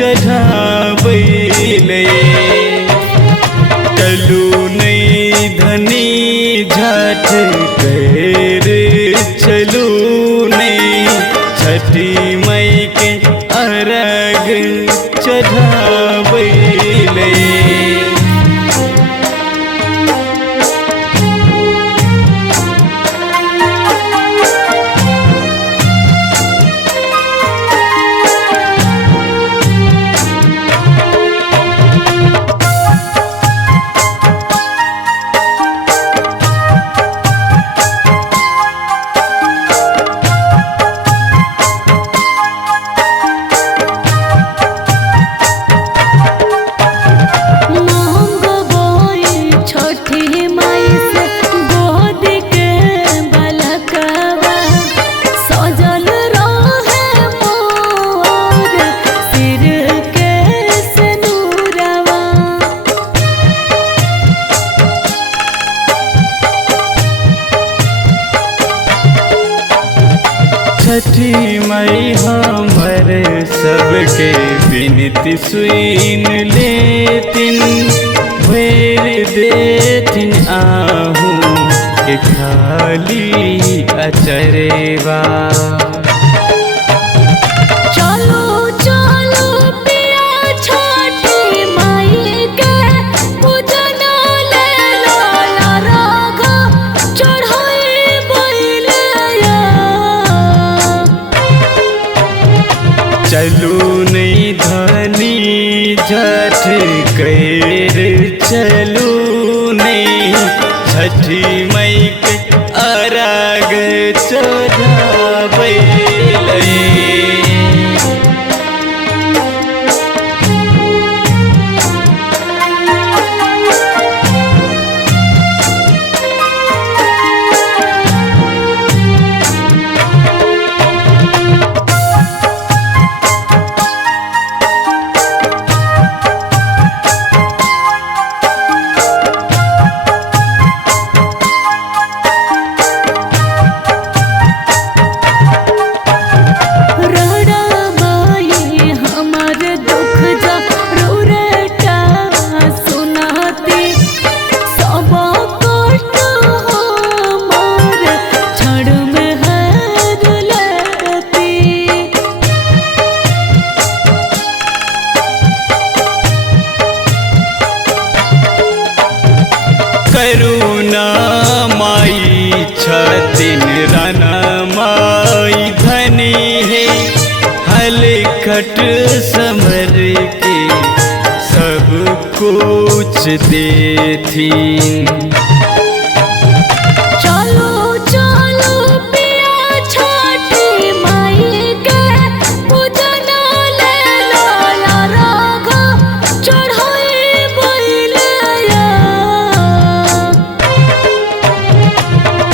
चढ़ावैले। चलू नहीं धनी झट कर चलू नहीं छठी मई के अर्घ चढ़ावैले। छठी मई हमर सबके विनती सुन लेतिन, भर देथिन आहू के खाली अचरेवा। चलू नहीं धनी झट कर चलू नहीं छठी मई के अर्घ चढ़ावैले। करुणा माई छतिन राना माई धनी है, हलखट समर के सब कुछ देथिन।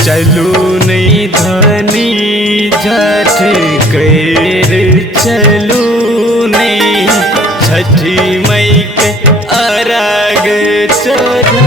चलू नहीं धनी झट कर चलू नहीं छठी मई के अर्घ चढ़ा।